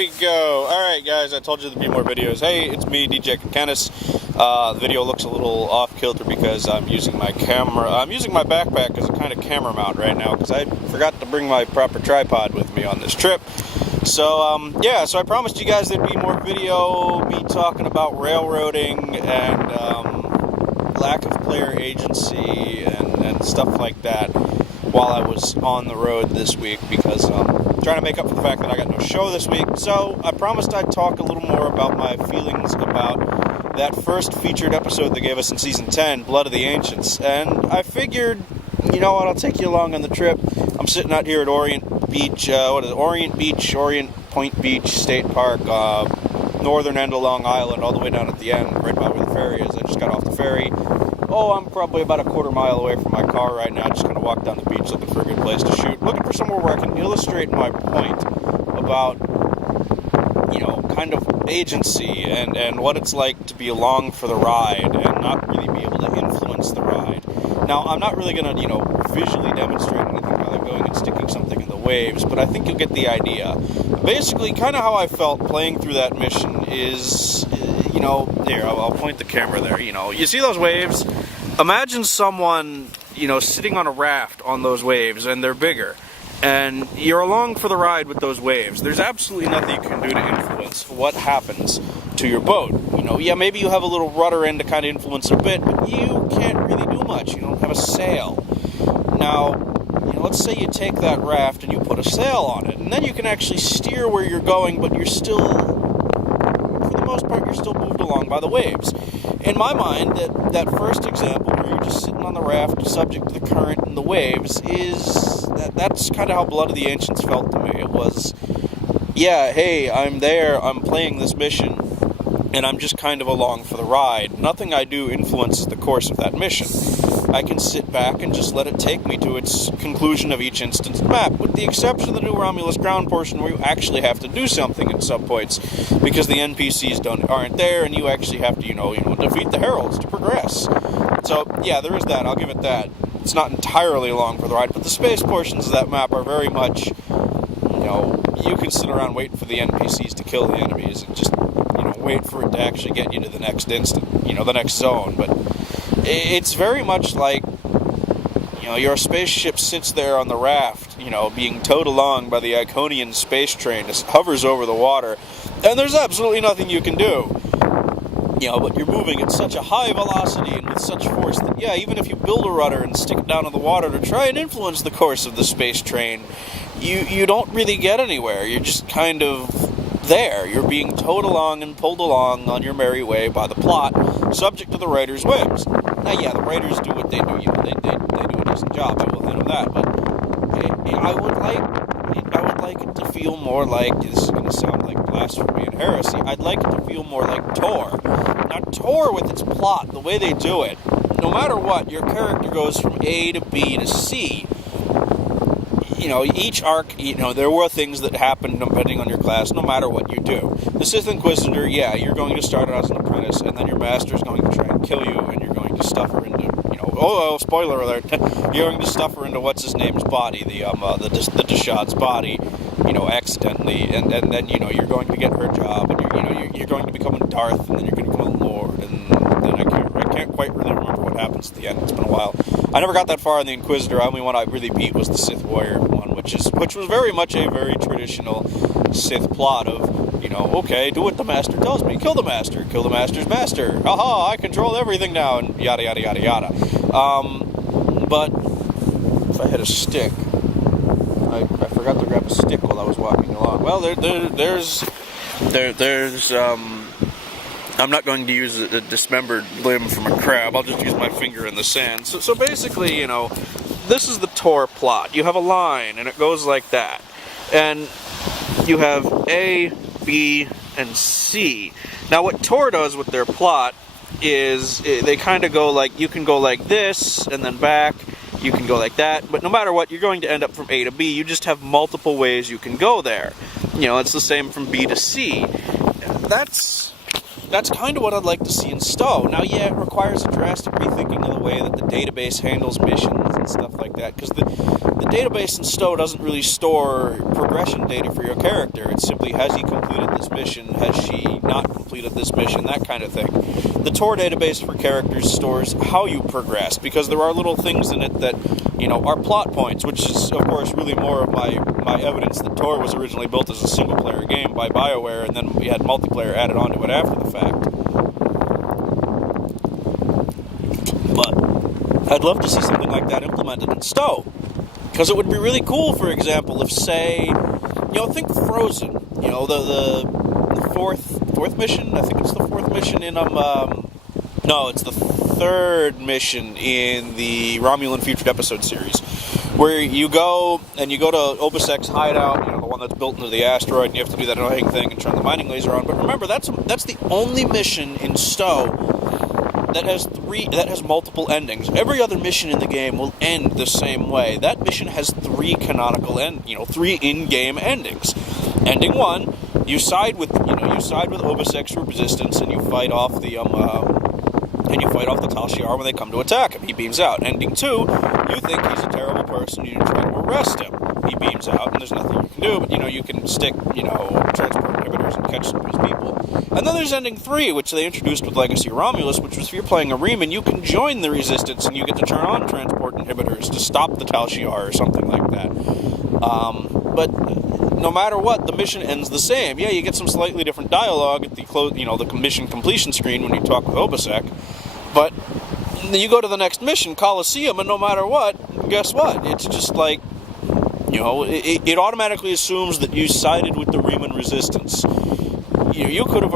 we go. Alright guys, I told you there'd be more videos. Hey, it's me, DJ Concentus. The video looks a little off-kilter because I'm using my camera. I'm using my backpack as a kind of camera mount right now because I forgot to bring my proper tripod with me on this trip. So, yeah, so I promised you guys there'd be more video, me talking about railroading and lack of player agency and stuff like that while I was on the road this week because trying to make up for the fact that I got no show this week. So I promised I'd talk a little more about my feelings about that first featured episode they gave us in Season 10, Blood of the Ancients. And I figured, you know what, I'll take you along on the trip. I'm sitting out here at Orient Beach, Orient Point Beach State Park, northern end of Long Island, all the way down at the end, right by where the ferry is. I just got off the ferry. Oh, I'm probably about a quarter mile away from my car right now, just going to walk down the beach looking for a good place to shoot. Looking for somewhere where I can illustrate my point about, you know, kind of agency and what it's like to be along for the ride and not really be able to influence the ride. Now, I'm not really going to, you know, visually demonstrate anything while I'm going and sticking something in the waves, but I think you'll get the idea. Basically, kind of how I felt playing through that mission is, you know, here, I'll point the camera there, you know, you see those waves? Imagine someone, you know, sitting on a raft on those waves, and they're bigger, and you're along for the ride with those waves. There's absolutely nothing you can do to influence what happens to your boat. You know, yeah, maybe you have a little rudder end to kind of influence a bit, but you can't really do much. You don't have a sail. Now, you know, let's say you take that raft and you put a sail on it, and then you can actually steer where you're going, but you're still, for the most part, you're still moved along by the waves. In my mind, that first example where you're just sitting on the raft subject to the current and the waves that's kind of how Blood of the Ancients felt to me. It was, yeah, hey, I'm there, I'm playing this mission, and I'm just kind of along for the ride. Nothing I do influences the course of that mission. I can sit back and just let it take me to its conclusion of each instanced map, with the exception of the New Romulus ground portion where you actually have to do something at some points, because the NPCs aren't there, and you actually have to, you know, defeat the heralds to progress. So, yeah, there is that, I'll give it that. It's not entirely along for the ride, but the space portions of that map are very much, you know, you can sit around waiting for the NPCs to kill the enemies, and just, you know, wait for it to actually get you to the next instant, you know, the next zone, but it's very much like, you know, your spaceship sits there on the raft, you know, being towed along by the Iconian Space Train as it hovers over the water, and there's absolutely nothing you can do. You know, but you're moving at such a high velocity and with such force that, yeah, even if you build a rudder and stick it down in the water to try and influence the course of the space train, you don't really get anywhere. You're just kind of there. You're being towed along and pulled along on your merry way by the plot, subject to the writer's whims. Now, yeah, the writers do what they do. You know, they do a decent job. I will hand them that. But I would like it to feel more like, this is going to sound like blasphemy and heresy, I'd like it to feel more like Tor. Now, Tor, with its plot, the way they do it, no matter what, your character goes from A to B to C. You know, each arc, you know, there were things that happened depending on your class, no matter what you do. The Sith Inquisitor, yeah, you're going to start out as an apprentice, and then your master's going to try and kill you, and you're going to stuff her into, you know, oh, spoiler alert, you're going to stuff her into what's-his-name's body, the Deshad's body, you know, accidentally, and then, you know, you're going to get her job, and you're going to become a Darth, and then you're going to become a Lord, and then I can't quite really remember what happens at the end. It's been a while. I never got that far in the Inquisitor. The only one I really beat was the Sith Warrior one, which was very much a very traditional Sith plot of, you know, okay, do what the Master tells me. Kill the Master. Kill the Master's Master. Aha, I control everything now, and yada, yada, yada, yada. But if I had a stick, I forgot to grab a stick while I was walking along. Well, there's I'm not going to use a dismembered limb from a crab. I'll just use my finger in the sand. So basically, you know, this is the Tor plot. You have a line, and it goes like that. And you have A, B, and C. Now, what Tor does with their plot is they kind of go like, you can go like this, and then back. You can go like that. But no matter what, you're going to end up from A to B. You just have multiple ways you can go there. You know, it's the same from B to C. That's that's kind of what I'd like to see in STO. Now, yeah, it requires a drastic rethinking of the way that the database handles missions and stuff like that, because the database in STO doesn't really store progression data for your character. It's simply, has he completed this mission, has she not completed this mission, that kind of thing. The Tor database for characters stores how you progress, because there are little things in it that, are plot points, which is, of course, really more of my evidence that Tor was originally built as a single-player game by BioWare, and then we had multiplayer added onto it after the fact. But I'd love to see something like that implemented in STO, because it would be really cool, for example, if, say, think Frozen, the fourth mission, I think it's the fourth mission in, no, it's the third mission in the Romulan Featured Episode series, where you go to Obasek's hideout, the one that's built into the asteroid, and you have to do that annoying thing and turn the mining laser on. But remember, that's the only mission in STO that has multiple endings. Every other mission in the game will end the same way. That mission has three three in-game endings. Ending one, you side with Obasek's resistance, and you fight off the Tal Shiar when they come to attack him. He beams out. Ending 2, you think he's a terrible person, you try to arrest him. He beams out, and there's nothing you can do, but, you can stick, transport inhibitors and catch some of his people. And then there's Ending 3, which they introduced with Legacy Romulus, which was if you're playing a Reman, you can join the Resistance, and you get to turn on transport inhibitors to stop the Tal Shiar or something like that. But no matter what, the mission ends the same. Yeah, you get some slightly different dialogue at the mission completion screen when you talk with Obasek, but you go to the next mission, Colosseum, and no matter what, guess what? It's just like, it automatically assumes that you sided with the Reman Resistance. You could have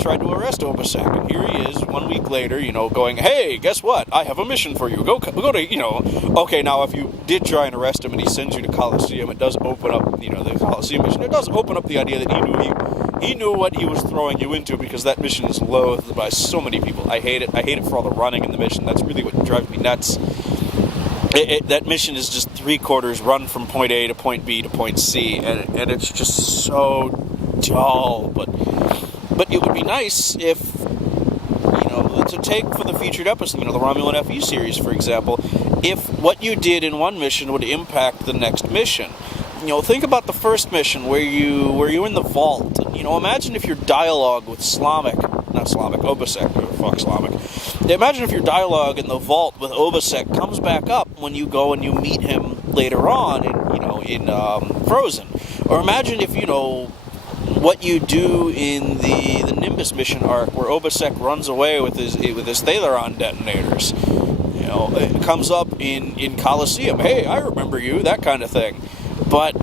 tried to arrest Obasek, and here he is 1 week later, going, hey, guess what? I have a mission for you. Go to, okay, now if you did try and arrest him and he sends you to Colosseum, it does open up, the Colosseum mission. It does open up the idea that he knew what he was throwing you into, because that mission is loathed by so many people. I hate it. I hate it for all the running in the mission. That's really what drives me nuts. That mission is just 3/4 run from point A to point B to point C, and it's just so dull. But it would be nice if, to take for the featured episode, the Romulan FE series, for example, if what you did in one mission would impact the next mission. Think about the first mission where you're in the vault. And, imagine if your dialogue with Obasek, fuck Slavic. Imagine if your dialogue in the vault with Obasek comes back up when you go and you meet him later on in Frozen. Or imagine if, what you do in the Nimbus mission arc, where Obasek runs away with his Thalaron detonators. It comes up in Colosseum. Hey, I remember you, that kind of thing. But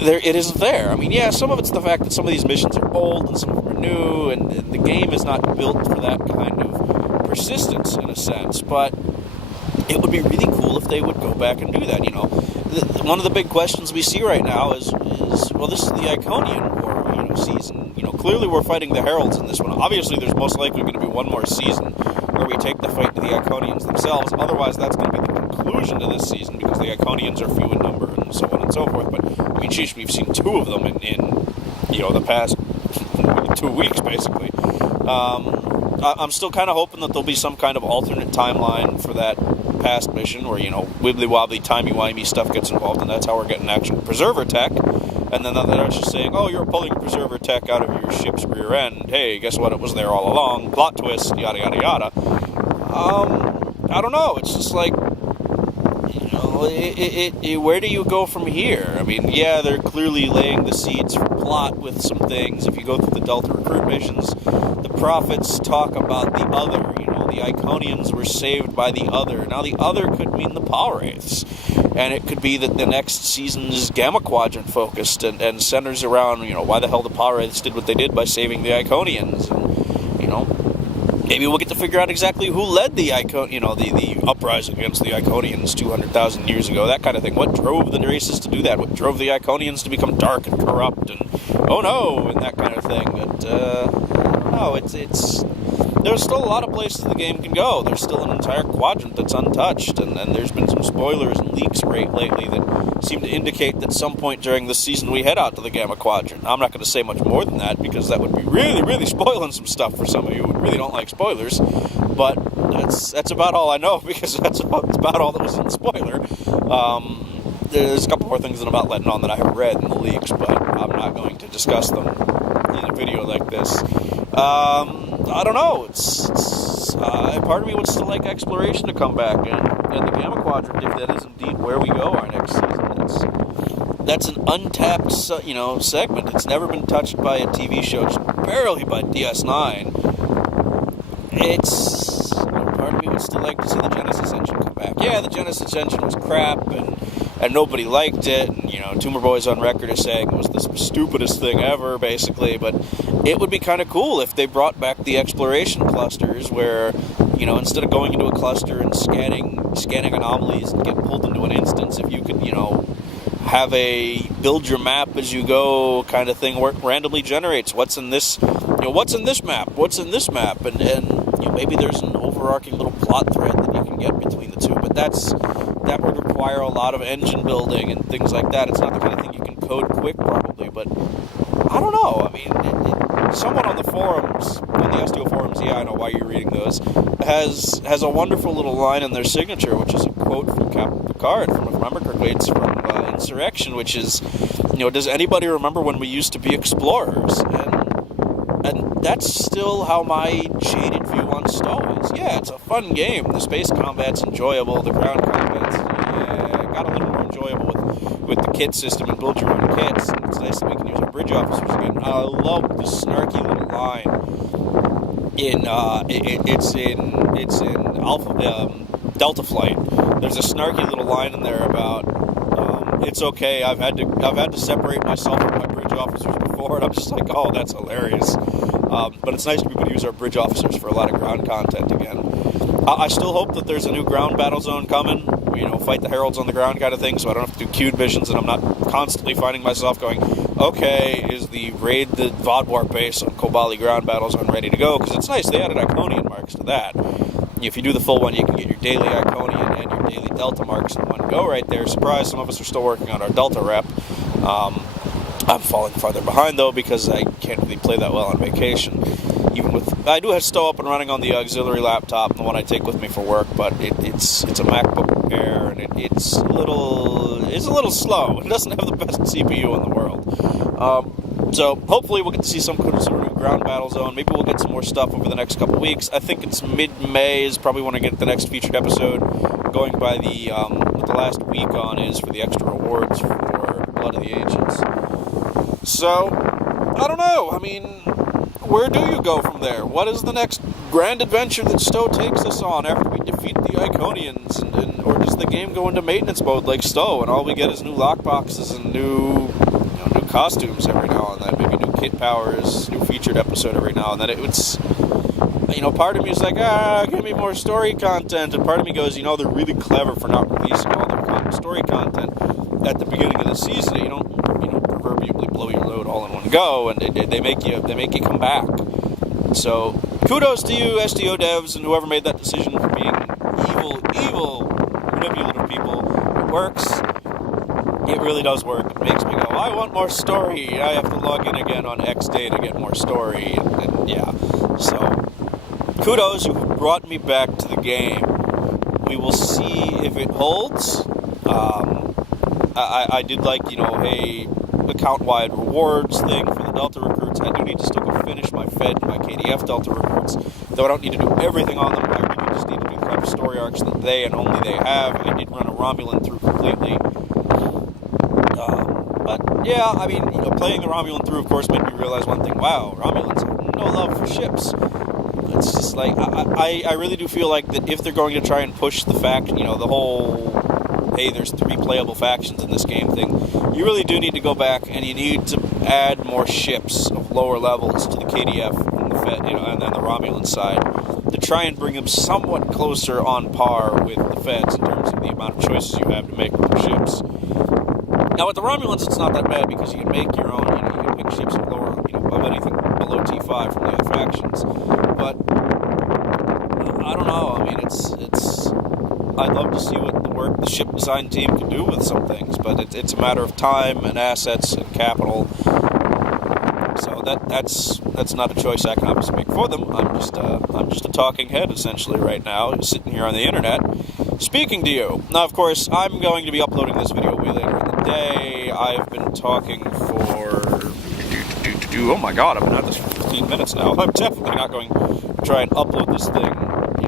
it isn't there. I mean, yeah, some of it's the fact that some of these missions are old and some of them are new, and the game is not built for that kind of persistence, in a sense. But it would be really cool if they would go back and do that. One of the big questions we see right now is well, this is the Iconian War, season. Clearly we're fighting the Heralds in this one. Obviously, there's most likely going to be one more season where we take the fight to the Iconians themselves. Otherwise, that's going to be the conclusion to this season, because the Iconians are few in number and so on and so forth. But I mean, sheesh, we've seen 2 of them in the past 2 weeks, basically. I'm still kind of hoping that there'll be some kind of alternate timeline for that past mission, where wibbly-wobbly, timey-wimey stuff gets involved, and that's how we're getting actual preserver tech. And then they're just saying, oh, you're pulling preserver tech out of your ship's rear end. Hey, guess what? It was there all along. Plot twist, yada, yada, yada. I don't know. It's just like, where do you go from here? I mean, yeah, they're clearly laying the seeds for plot with some things. If you go through the Delta recruit missions, the prophets talk about the other. The Iconians were saved by the other. Now, the other could mean the Power Wraiths. And it could be that the next season is Gamma Quadrant focused and centers around, why the hell the Power Wraiths did what they did by saving the Iconians. And, maybe we'll get to figure out exactly who led the the uprising against the Iconians 200,000 years ago, that kind of thing. What drove the races to do that? What drove the Iconians to become dark and corrupt and, oh no, and that kind of thing. But, I don't know, there's still a lot of places the game can go. There's still an entire quadrant that's untouched, and there's been some spoilers and leaks lately that seem to indicate that some point during this season we head out to the Gamma Quadrant. I'm not going to say much more than that, because that would be really, really spoiling some stuff for some of you who really don't like spoilers, but that's about all I know, because that's about all that was in the spoiler. There's a couple more things that I'm not letting on that I have read in the leaks, but I'm not going to discuss them in a video like this. I don't know. Part of me would still like exploration to come back, and the Gamma Quadrant, if that is indeed where we go our next season, that's an untapped, segment. It's never been touched by a TV show, just barely by DS9. Part of me would still like to see the Genesis engine come back. Yeah, the Genesis engine was crap, and nobody liked it, and, Tumor Boy's on record as saying it was the stupidest thing ever, basically, but it would be kind of cool if they brought back the exploration clusters where, instead of going into a cluster and scanning anomalies and get pulled into an instance, if you could, have a build your map as you go kind of thing where it randomly generates what's in this map, and maybe there's an overarching little plot thread that you can get between the two, but that would require a lot of engine building and things like that. It's not the kind of thing you can code quick, probably, but I don't know. I mean, someone on the forums, on the STO forums, yeah, I know why you're reading those, has a wonderful little line in their signature, which is a quote from Captain Picard, if I remember correctly. It's from Insurrection, which is, does anybody remember when we used to be explorers? And that's still how my jaded view on STO is. Yeah, it's a fun game. The space combat's enjoyable. The ground combat's got a little more enjoyable with the kit system and build your own kits. And it's nice that we can use our bridge officers again. I love the snarky little line it's in Delta Flight. There's a snarky little line in there about it's okay. I've had to separate myself from my bridge officers before, and I'm just like, oh, that's hilarious. But it's nice to be able to use our bridge officers for a lot of ground content again. I still hope that there's a new ground battle zone coming. Fight the heralds on the ground kind of thing, so I don't have to do queued missions, and I'm not constantly finding myself going, okay, is the raid the Vodwar base on Kobali ground battle zone ready to go? Because it's nice, they added Iconian marks to that. If you do the full one, you can get your daily Iconian and your daily Delta marks in one go right there. Surprise, some of us are still working on our Delta rep. I'm falling farther behind, though, because I can't really play that well on vacation. I do have STO up and running on the auxiliary laptop, the one I take with me for work, but it's a MacBook Air, and it's a little slow. It doesn't have the best CPU in the world. So hopefully we'll get to see some sort of new ground battle zone. Maybe we'll get some more stuff over the next couple weeks. I think it's mid-May is probably when I get the next featured episode. Going by what the last week on is for the extra rewards for Blood of the Ancients. So, I don't know. I mean, where do you go from there? What is the next grand adventure that STO takes us on after we defeat the Iconians? Or does the game go into maintenance mode like STO, and all we get is new lockboxes and new costumes every now and then, maybe new kit powers, new featured episode every now and then? It's, part of me is like, give me more story content, and part of me goes, they're really clever for not releasing all the story content at the beginning of the season. You don't, proverbially blow your load all in one go, and they make you come back. So kudos to you, STO devs, and whoever made that decision for being evil, manipulative people. It works. It really does work. It makes me go, I want more story. I have to log in again on X day to get more story, and yeah. So kudos, you brought me back to the game. We will see if it holds. I did like, account-wide rewards thing for the Delta recruits. I do need to still go finish my Fed and my KDF Delta recruits, though I don't need to do everything on them. I really just need to do the kind of story arcs that they and only they have. I did run a Romulan through completely. But yeah, I mean, playing the Romulan through, of course, made me realize one thing. Wow, Romulans have no love for ships. It's just like, I really do feel like that if they're going to try and push the fact, the whole, hey, there's 3 playable factions in this game thing, you really do need to go back and you need to add more ships of lower levels to the KDF and the Fed, and then the Romulan side, to try and bring them somewhat closer on par with the Feds in terms of the amount of choices you have to make with your ships. Now with the Romulans, it's not that bad because you can make your own, you can pick ships of lower, of anything below T5 from the other factions. But I don't know. I mean, it's. I'd love to see what the ship design team can do with some things, but it's a matter of time and assets and capital. So that's not a choice I can obviously make for them. I'm just a talking head essentially right now, sitting here on the internet, speaking to you. Now, of course, I'm going to be uploading this video way later in the day. I've been talking for oh my god, I've been at this for 15 minutes now. I'm definitely not going to try and upload this thing,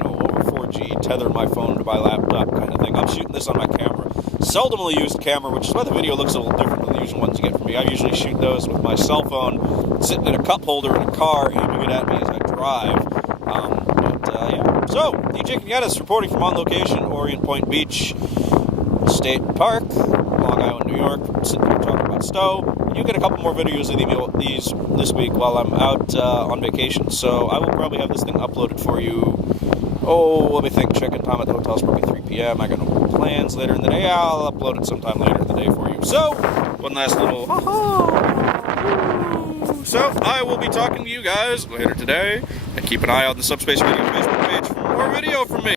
over 4G, tether my phone to my laptop kind of thing. I'm shooting this on my camera. Seldomly used camera, which is why the video looks a little different than the usual ones you get from me. I usually shoot those with my cell phone, sitting in a cup holder in a car, aiming it at me as I drive. Yeah. So, DJ Concentus reporting from on location, Orient Point Beach State Park, Long Island, New York, sitting here talking about Stowe. You get a couple more videos of these this week while I'm out on vacation, so I will probably have this thing uploaded for you. Oh, let me think. Check-in time at the hotel is probably 3 p.m. I got no plans later in the day. I'll upload it sometime later in the day for you. So, one last little So, I will be talking to you guys later today. And keep an eye on the Subspace Radio Facebook page for more video from me.